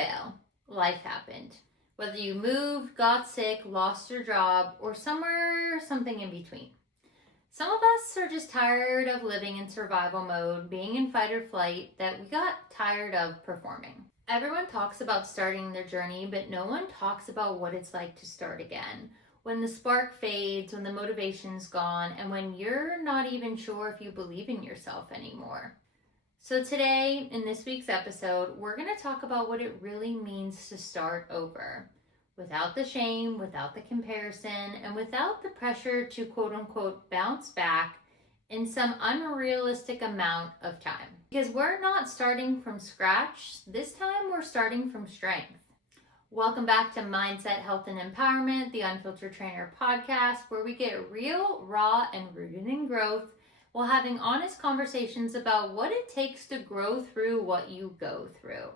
fail. Life happened. Whether you moved, got sick, lost your job, or something in between. Some of us are just tired of living in survival mode, being in fight or flight, that we got tired of performing. Everyone talks about starting their journey, but no one talks about what it's like to start again. When the spark fades, when the motivation's gone, and when you're not even sure if you believe in yourself anymore. So today, in this week's episode, we're going to talk about what it really means to start over. Without the shame, without the comparison, and without the pressure to quote unquote bounce back in some unrealistic amount of time. Because we're not starting from scratch, this time we're starting from strength. Welcome back to Mindset, Health, and Empowerment, the Unfiltered Trainer podcast, where we get real, raw, and rooted in growth while having honest conversations about what it takes to grow through what you go through.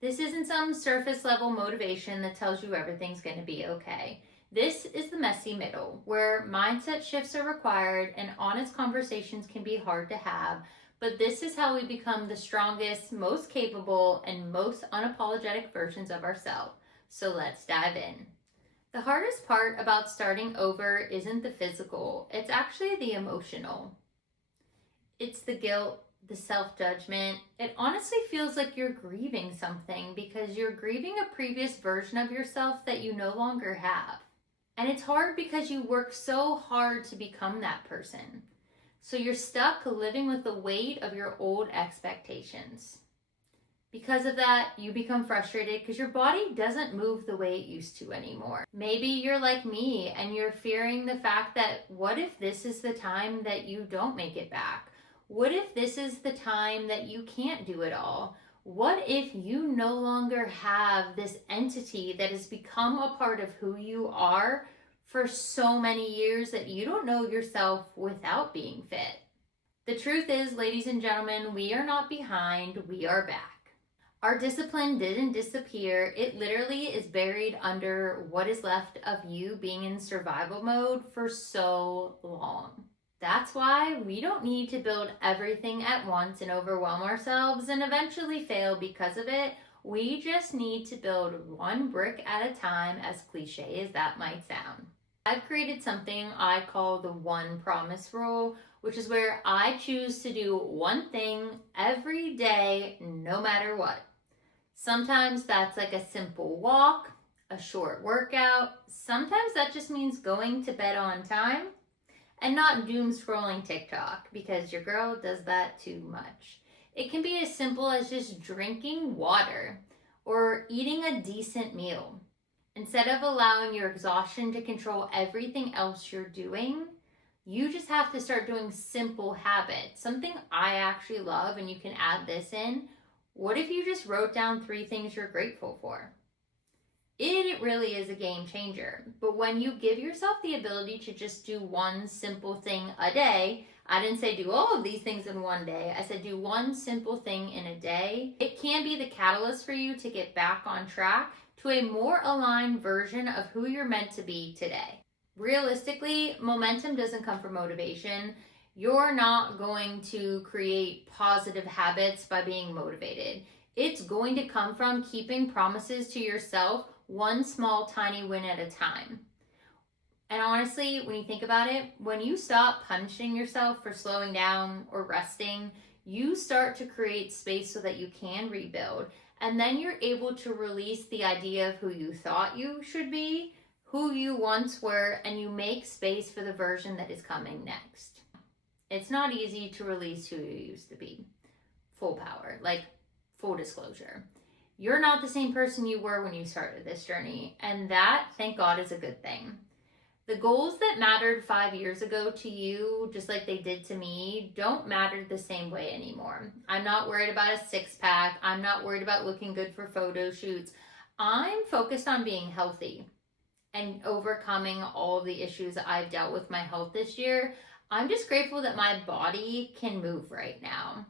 This isn't some surface level motivation that tells you everything's going to be okay. This is the messy middle, where mindset shifts are required and honest conversations can be hard to have, but this is how we become the strongest, most capable, and most unapologetic versions of ourselves. So let's dive in. The hardest part about starting over isn't the physical, it's actually the emotional. It's the guilt, the self-judgment. It honestly feels like you're grieving something because you're grieving a previous version of yourself that you no longer have. And it's hard because you work so hard to become that person. So you're stuck living with the weight of your old expectations. Because of that, you become frustrated because your body doesn't move the way it used to anymore. Maybe you're like me and you're fearing the fact that what if this is the time that you don't make it back? What if this is the time that you can't do it all? What if you no longer have this entity that has become a part of who you are for so many years that you don't know yourself without being fit? The truth is, ladies and gentlemen, we are not behind, we are back. Our discipline didn't disappear. It literally is buried under what is left of you being in survival mode for so long. That's why we don't need to build everything at once and overwhelm ourselves and eventually fail because of it. We just need to build one brick at a time, as cliche as that might sound. I've created something I call the one promise rule, which is where I choose to do one thing every day, no matter what. Sometimes that's like a simple walk, a short workout. Sometimes that just means going to bed on time. And not doom scrolling TikTok, because your girl does that too much. It can be as simple as just drinking water or eating a decent meal. Instead of allowing your exhaustion to control everything else you're doing, you just have to start doing simple habits. Something I actually love, and you can add this in. What if you just wrote down 3 things you're grateful for? It really is a game changer. But when you give yourself the ability to just do one simple thing a day, I didn't say do all of these things in one day. I said do one simple thing in a day. It can be the catalyst for you to get back on track to a more aligned version of who you're meant to be today. Realistically, momentum doesn't come from motivation. You're not going to create positive habits by being motivated. It's going to come from keeping promises to yourself, one small tiny win at a time. And honestly, when you think about it, when you stop punishing yourself for slowing down or resting, you start to create space so that you can rebuild. And then you're able to release the idea of who you thought you should be, who you once were, and you make space for the version that is coming next. It's not easy to release who you used to be. Full power, like full disclosure. You're not the same person you were when you started this journey, and that, thank God, is a good thing. The goals that mattered 5 years ago to you, just like they did to me, don't matter the same way anymore. I'm not worried about a six-pack. I'm not worried about looking good for photo shoots. I'm focused on being healthy and overcoming all of the issues I've dealt with my health this year. I'm just grateful that my body can move right now.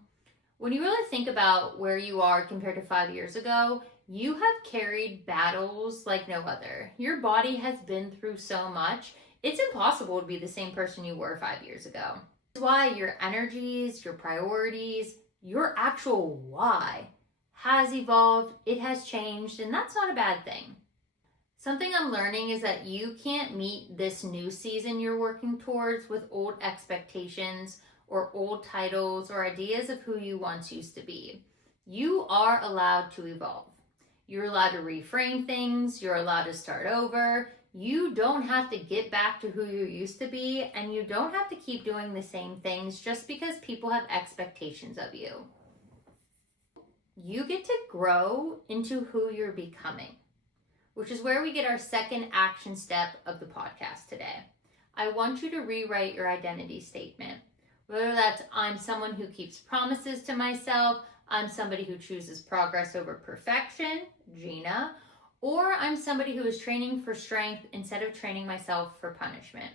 When you really think about where you are compared to 5 years ago, you have carried battles like no other. Your body has been through so much. It's impossible to be the same person you were 5 years ago. That's why your energies, your priorities, your actual why has evolved, it has changed, and that's not a bad thing. Something I'm learning is that you can't meet this new season you're working towards with old expectations or old titles or ideas of who you once used to be. You are allowed to evolve. You're allowed to reframe things. You're allowed to start over. You don't have to get back to who you used to be, and you don't have to keep doing the same things just because people have expectations of you. You get to grow into who you're becoming, which is where we get our second action step of the podcast today. I want you to rewrite your identity statement. Whether that's I'm someone who keeps promises to myself, I'm somebody who chooses progress over perfection, Gina, or I'm somebody who is training for strength instead of training myself for punishment.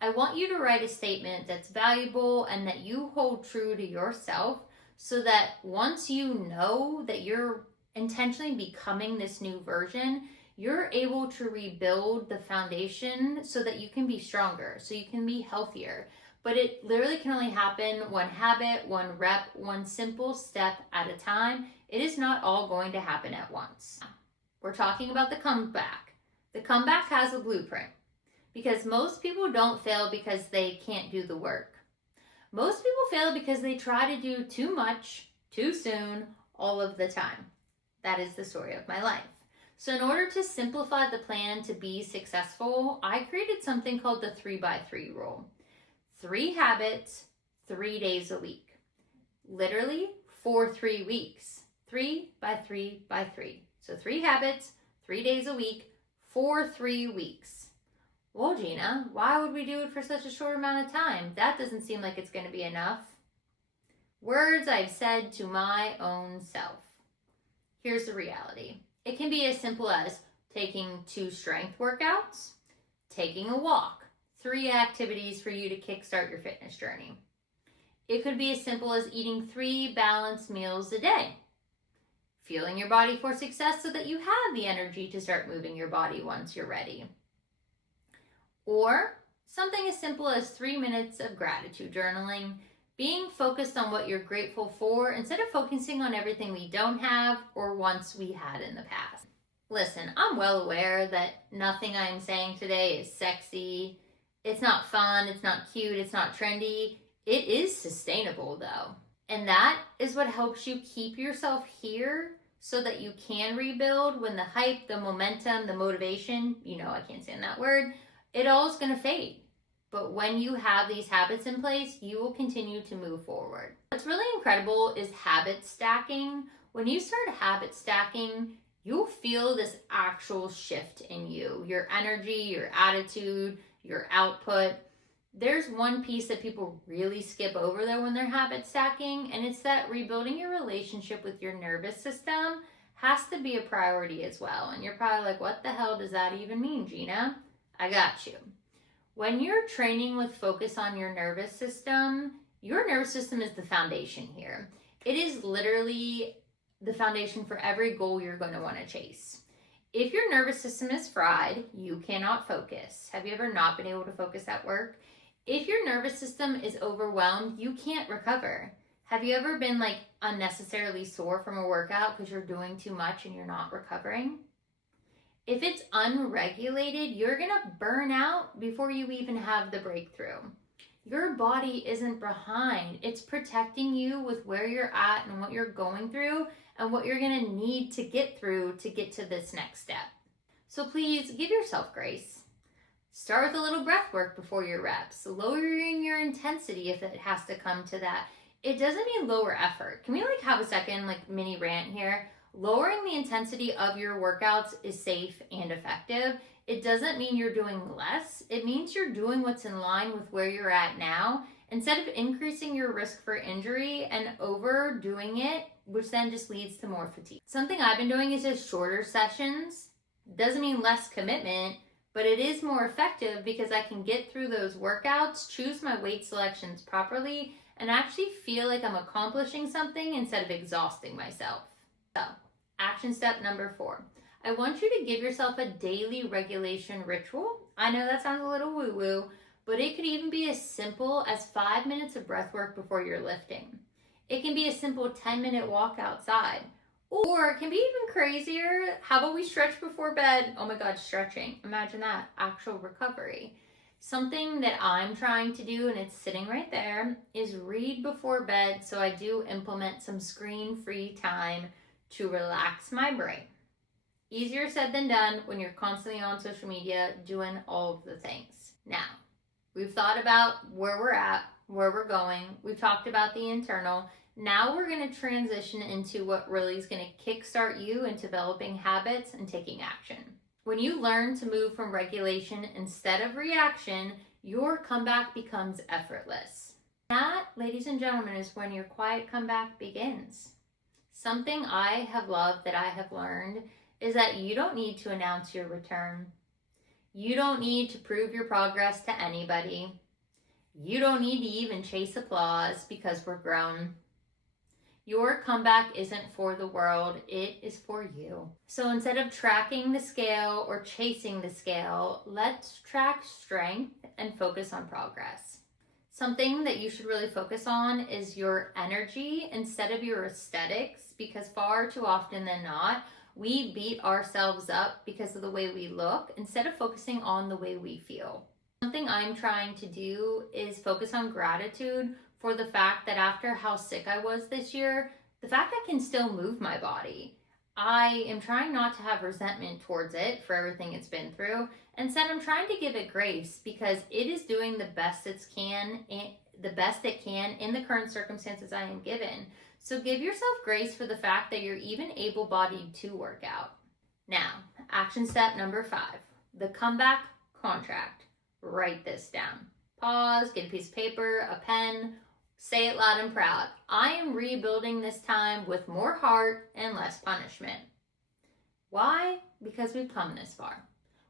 I want you to write a statement that's valuable and that you hold true to yourself so that once you know that you're intentionally becoming this new version, you're able to rebuild the foundation so that you can be stronger, so you can be healthier. But it literally can only happen one habit, one rep, one simple step at a time. It is not all going to happen at once. We're talking about the comeback. The comeback has a blueprint because most people don't fail because they can't do the work. Most people fail because they try to do too much, too soon, all of the time. That is the story of my life. So in order to simplify the plan to be successful, I created something called the 3x3 rule. 3 habits, 3 days a week. Literally for 3 weeks. 3 by 3 by 3. So 3 habits, 3 days a week, for 3 weeks. Well, Gina, why would we do it for such a short amount of time? That doesn't seem like it's going to be enough. Words I've said to my own self. Here's the reality. It can be as simple as taking 2 strength workouts, taking a walk, 3 activities for you to kickstart your fitness journey. It could be as simple as eating 3 balanced meals a day. Fueling your body for success so that you have the energy to start moving your body once you're ready. Or something as simple as 3 minutes of gratitude journaling, being focused on what you're grateful for instead of focusing on everything we don't have or once we had in the past. Listen, I'm well aware that nothing I'm saying today is sexy. It's not fun, it's not cute, it's not trendy. It is sustainable though. And that is what helps you keep yourself here so that you can rebuild when the hype, the momentum, the motivation, I can't say that word, it all is going to fade. But when you have these habits in place, you will continue to move forward. What's really incredible is habit stacking. When you start habit stacking, you'll feel this actual shift in you, your energy, your attitude, your output. There's one piece that people really skip over though when they're habit stacking, and it's that rebuilding your relationship with your nervous system has to be a priority as well. And you're probably like, what the hell does that even mean, Gina? I got you. When you're training with focus on your nervous system is the foundation here. It is literally the foundation for every goal you're going to want to chase. If your nervous system is fried, you cannot focus. Have you ever not been able to focus at work? If your nervous system is overwhelmed, you can't recover. Have you ever been unnecessarily sore from a workout because you're doing too much and you're not recovering? If it's unregulated, you're going to burn out before you even have the breakthrough. Your body isn't behind. It's protecting you with where you're at and what you're going through and what you're going to need to get through to get to this next step. So please give yourself grace. Start with a little breath work before your reps, lowering your intensity if it has to come to that. It doesn't mean lower effort. Can we have a second mini rant here? Lowering the intensity of your workouts is safe and effective. It doesn't mean you're doing less. It means you're doing what's in line with where you're at now instead of increasing your risk for injury and overdoing it, which then just leads to more fatigue. Something I've been doing is just shorter sessions. Doesn't mean less commitment, but it is more effective because I can get through those workouts, choose my weight selections properly, and actually feel like I'm accomplishing something instead of exhausting myself. So, action step number 4. I want you to give yourself a daily regulation ritual. I know that sounds a little woo-woo, but it could even be as simple as 5 minutes of breath work before you're lifting. It can be a simple 10-minute walk outside, Or it can be even crazier. How about we stretch before bed? Oh my God, stretching. Imagine that. Actual recovery. Something that I'm trying to do, and it's sitting right there, is read before bed. So I do implement some screen-free time to relax my brain. Easier said than done when you're constantly on social media doing all of the things. Now, we've thought about where we're at, where we're going. We've talked about the internal. Now we're going to transition into what really is going to kickstart you in developing habits and taking action. When you learn to move from regulation instead of reaction, your comeback becomes effortless. That, ladies and gentlemen, is when your quiet comeback begins. Something I have loved that I have learned is that you don't need to announce your return. You don't need to prove your progress to anybody. You don't need to even chase applause because we're grown. Your comeback isn't for the world, it is for you. So instead of tracking the scale or chasing the scale, let's track strength and focus on progress. Something that you should really focus on is your energy instead of your aesthetics, because far too often than not, we beat ourselves up because of the way we look instead of focusing on the way we feel. Something I'm trying to do is focus on gratitude for the fact that after how sick I was this year, the fact I can still move my body. I am trying not to have resentment towards it for everything it's been through. Instead, I'm trying to give it grace because it is doing the best it can in the current circumstances I am given. So give yourself grace for the fact that you're even able-bodied to work out. Now, action step number 5, the comeback contract. Write this down. Pause, get a piece of paper, a pen, say it loud and proud. I am rebuilding this time with more heart and less punishment. Why? Because we've come this far.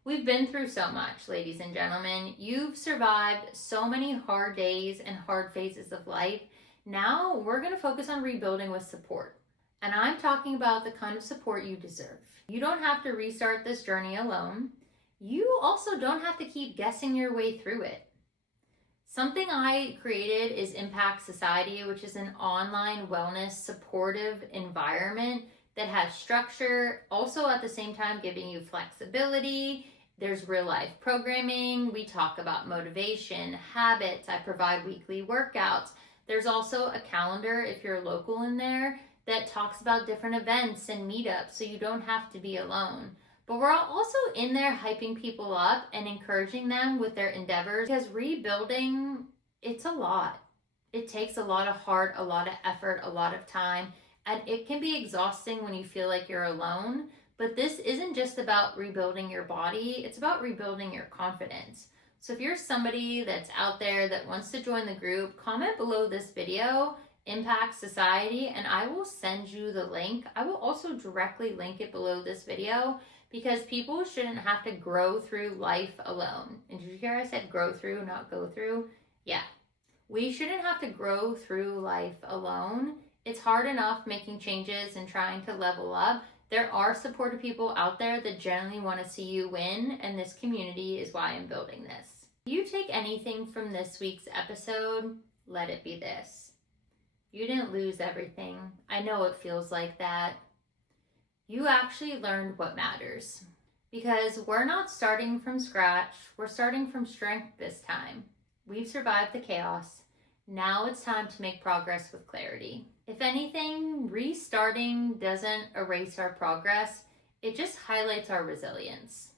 We've been through so much, ladies and gentlemen. You've survived so many hard days and hard phases of life. Now we're going to focus on rebuilding with support. And I'm talking about the kind of support you deserve. You don't have to restart this journey alone. You also don't have to keep guessing your way through it. Something I created is Impact Society, which is an online wellness supportive environment that has structure, also at the same time giving you flexibility. There's real life programming. We talk about motivation, habits. I provide weekly workouts. There's also a calendar, if you're local in there, that talks about different events and meetups, so you don't have to be alone. But we're also in there hyping people up and encouraging them with their endeavors, because rebuilding, it's a lot. It takes a lot of heart, a lot of effort, a lot of time, and it can be exhausting when you feel like you're alone. But this isn't just about rebuilding your body, it's about rebuilding your confidence. So if you're somebody that's out there that wants to join the group, comment below this video, Impact Society, and I will send you the link. I will also directly link it below this video, because people shouldn't have to grow through life alone. And did you hear I said grow through, not go through? Yeah. We shouldn't have to grow through life alone. It's hard enough making changes and trying to level up. There are supportive people out there that genuinely want to see you win, and this community is why I'm building this. If you take anything from this week's episode, let it be this. You didn't lose everything. I know it feels like that. You actually learned what matters, because we're not starting from scratch. We're starting from strength this time. We've survived the chaos. Now it's time to make progress with clarity. If anything, restarting doesn't erase our progress. It just highlights our resilience,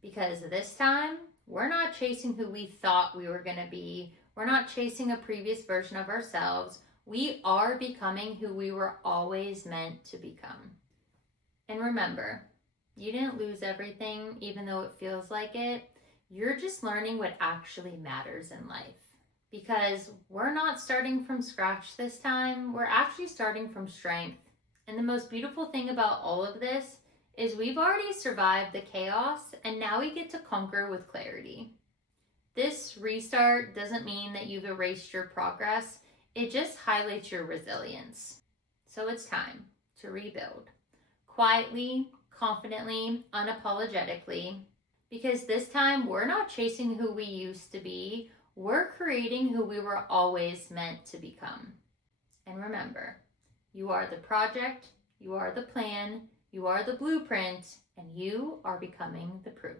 because this time we're not chasing who we thought we were going to be. We're not chasing a previous version of ourselves. We are becoming who we were always meant to become. And remember, you didn't lose everything, even though it feels like it. You're just learning what actually matters in life. Because we're not starting from scratch this time. We're actually starting from strength. And the most beautiful thing about all of this is we've already survived the chaos, and now we get to conquer with clarity. This restart doesn't mean that you've erased your progress. It just highlights your resilience. So it's time to rebuild. Quietly, confidently, unapologetically, because this time we're not chasing who we used to be, we're creating who we were always meant to become. And remember, you are the project, You are the plan, you are the blueprint, and you are becoming the proof.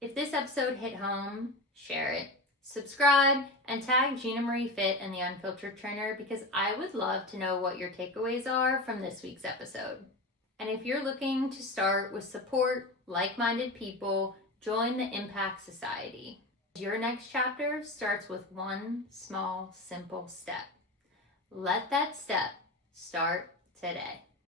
If this episode hit home, share it, subscribe, and tag Gina Marie Fit and the Unfiltered Trainer because I would love to know what your takeaways are from this week's episode. And if you're looking to start with support, like-minded people, join the Impact Society. Your next chapter starts with one small, simple step. Let that step start today.